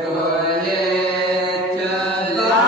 ढोले चला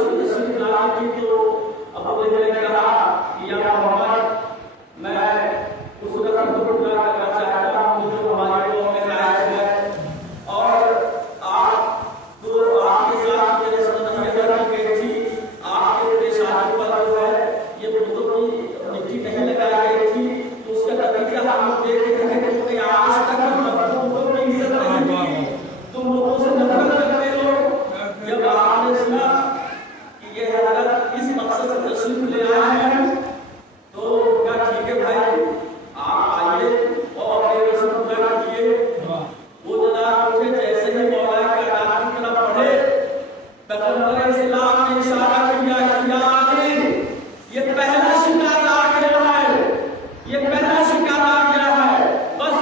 उसकी तस्वीर लानी थी तो अबू बकर ने कहा कि या मोहम्मद मैं उस रकम को पूरा करना चाहता हूं जो हमारे कौम में जायज है और आप तो आपके साथ मेरे साथ नहीं अदा की गई थी आपके पेशानी पर जो है ये बुतों की मिट्टी नहीं लगाई गई थी तो उसका नतीजा हम लोग देख रहे हैं कि आज तक बुतों की इज्जत नहीं की तुम लोगों से नफरत करते हो। जब आपने सुना कि ये हजरत इस मकसद से तशरीफ ले आए हैं तो क्या ठीक है भाई आप आइए और अपने रस्म पूरा कीजिए। वो जनाब उठे जैसे ही मौला के अदा की तरफ बढ़े पैगंबर इस्लाम ने इशारा किया कि या अली ये पहला शिकार आ गया है, ये पहला शिकार आ गया है। बस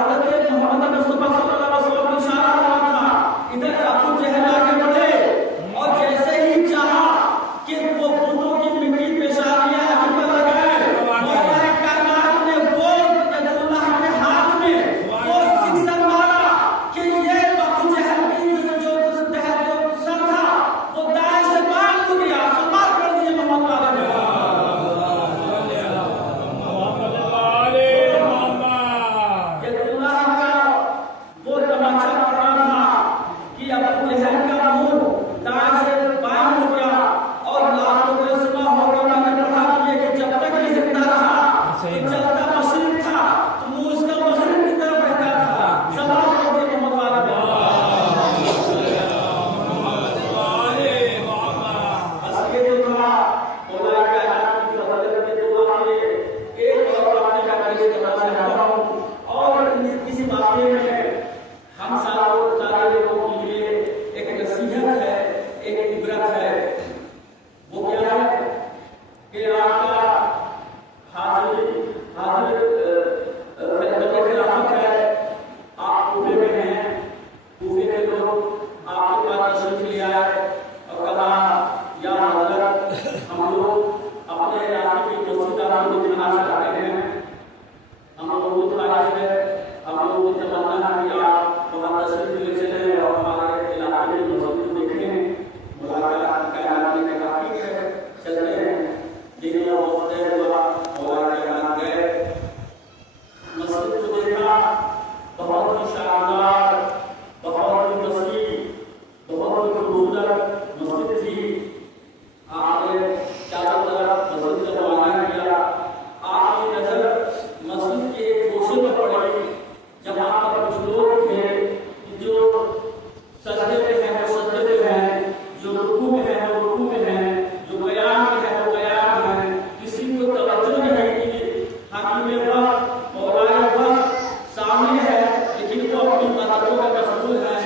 हज़रत मोहम्मद मुस्तफा सल्लल्लाहु अलैहि वसल्लम का इशारा हुआ था। इधर अबू जहल आगे बढ़े और जैसे ही चाहा कि वो बुतों की मिट्टी पेशानियां आगे पर लगाए मौला कायनात ने वो अल्लाह के हाथ में वो सिक्सर मारा कि ये अबू जहल की जो सर था वो दाएं से बाएं हो गया, समार कर दिया मोहम्मद वाले ने। वो तमाचा पड़ रहा था कि अबू जहल का मुंह दाएं से बाएं हो गया और लाखों ने सुना होगा मैंने पढ़ा कि जब तक ये जिंदा रहा तो चलता मशरिक था तो मुंह उसका मशरिक की तरफ रहता था। सवाल हो गया मोहम्मद वाले बस ये जो था मौला कायनात की फज़ीलत के दो वाक़े एक और वाक़े का पेश करना चाहता हूं और इस वाक़े में हम सारे लोगों के लिए एक नसीहत है, एक इबरत है। वो क्या है कि आपका हाजिर खिलाफत है, आप कूफे में हैं, कूफे के लोग आपके पास तशरीफ ले आए और कहा या हज़रत हम लोग अपने इलाके की मस्जिद आपको दिखाना चाहते हैं, हम लोगों को ख्वाहिश है, हम लोगों को तमन्ना है कि आप वहाँ तशरीफ ले चले और हमारे इलाके में मस्जिद को देखें। मुलाकात कायनात ने कहा ठीक है चलते हैं। दिन और वक्त हुआ मौला कायनात गए, मस्जिद को देखा, बहुत ही शानदार, बहुत ही वसीअ, बहुत ही खूबसूरत मस्जिद थी। आपने चारों तरफ मस्जिद का रवाना किया, आपकी नजर मस्जिद के एक गोशे पर पड़ी जहाँ पर कुछ लोग थे जो सजदे में हैं वो सजदे में हैं, जो रुकू में हैं वो रुकू में हैं, जो क़याम में हैं वो क़याम में हैं। किसी को तवज्जो नहीं की। हाकिम वक्त मौलाए वक्त सामने है लेकिन वो अपनी इबादतों में मशगूल है,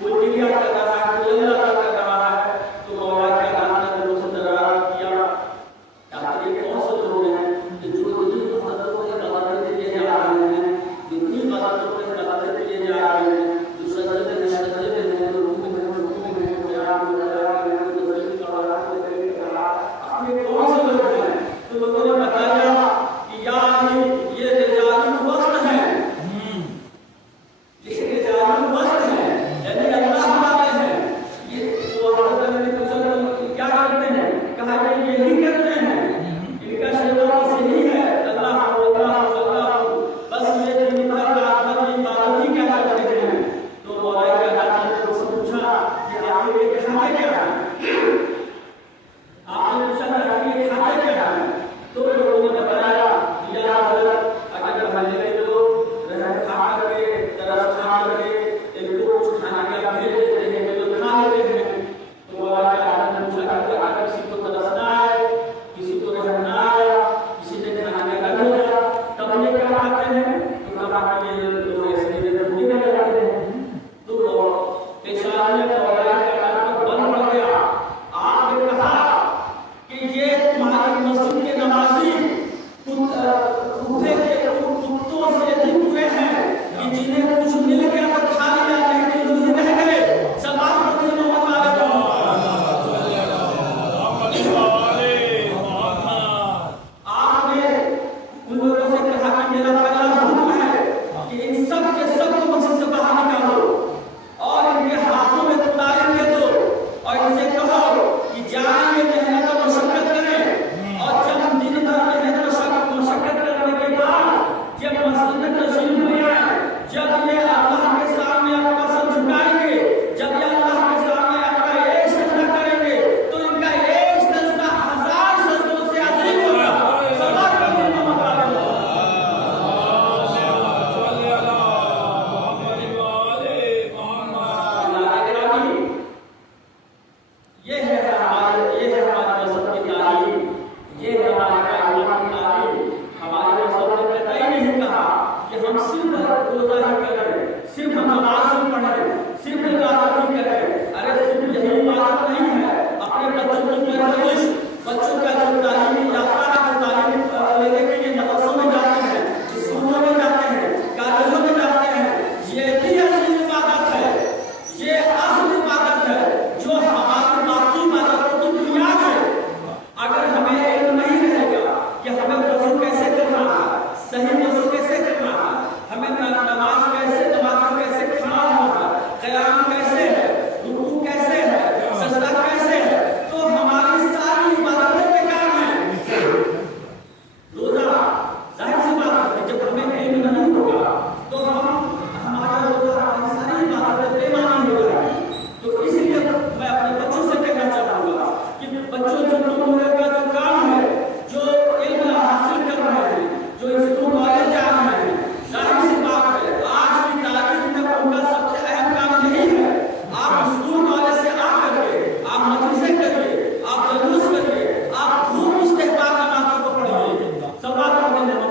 कोई क्रिया कर रहा है, कोई अल्लाह कर रहा है। तो मौला के अल्लाह ने उनसे दरार किया ताकि ये कौन से लोग हैं जो इतनी इबादतों को इबादत के लिए जा रहे हैं, इतनी इबादतों को इबादत के लिए जा रहे हैं, जो सजदे में हैं, रुकू में हैं, क़याम में हैं, तस्बीह कर रहा है, आपके कौन से लोग हैं? तो लोगों ने बताया कि यार ये रिजालुल वक्त हैं, ये रिजालुल वक्त हैं, यानी अल्लाह वाले हैं। ये तो हज़रत ने पूछा क्या करते हैं? कहा कि यही करते हैं, इनका शेवा बस यही है, अल्लाह बस ये दिन भर रात भर इबादत ही क्या करते हैं। तो मौला कायनात ने उससे पूछा कि आप ये खाते क्या हैं? आपने पूछा था कि ये खाते क्या हैं? तो लोगों ने बताया कि या हज़रत अगर महल्ले के लोग रहन खा करके तरस खा करके इनको कुछ खाने का भेज देते हैं तो लोग खा लेते हैं। तो मौला कायनात ने पूछा कि अगर किसी को तरसना है बच्चों जो तुम लोगों का जो काम है, जो इल्म हासिल कर रहे हैं, जो स्कूल कॉलेज जा रहे हैं, जाहिर सी बात है आज की तारीख में उनका सबसे अहम काम यही है। आप स्कूल कॉलेज से आकर के आप मदरसे करिए, आप जलूस करिए, आप खूब इस्तेगफार नमाज़ों को पढ़िए। सब बात पढ़ने में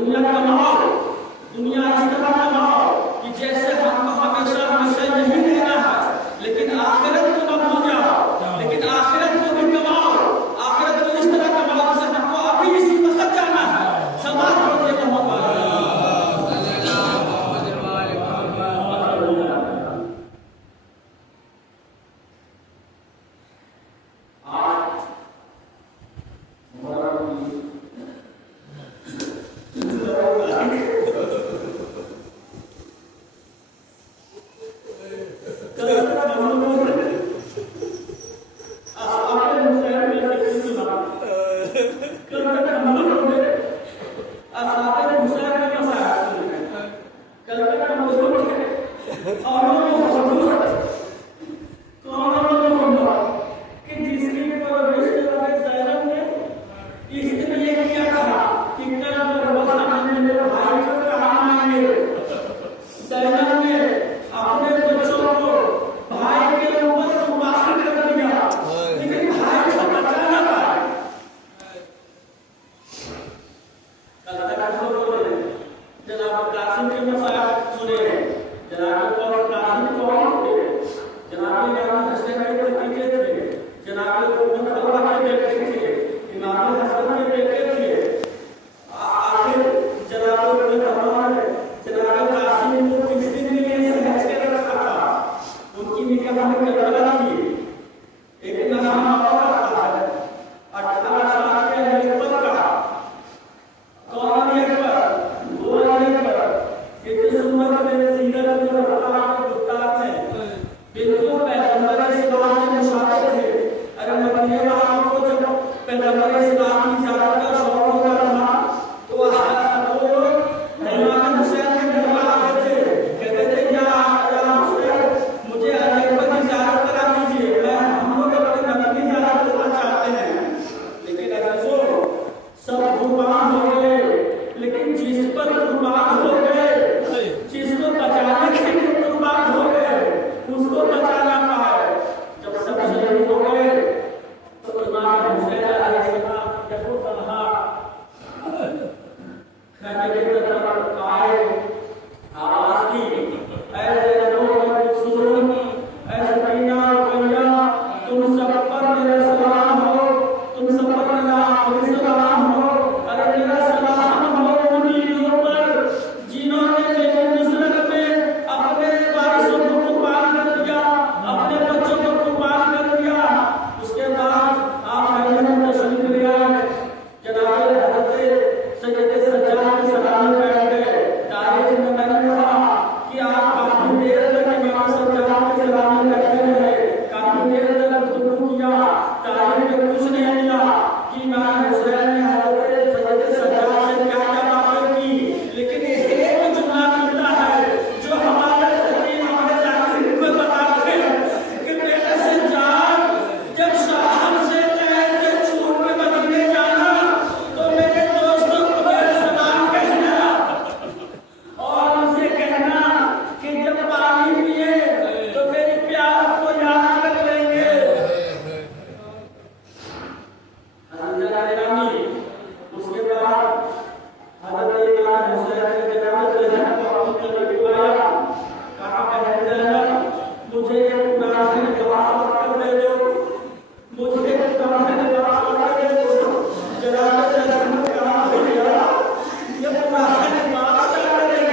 दुनिया का माहौल, दुनिया इस तरह का माहौल कि जैसे हमको हमेशा हमेशा यही रहना है, लेकिन आखिरत को मत भूल जाओ, लेकिन आखिरत को भी कमाओ। आखिरत को इस तरह कमाओ जैसे हमको अभी इसी वक्त जाना है। समाज को ये बहुत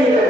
ये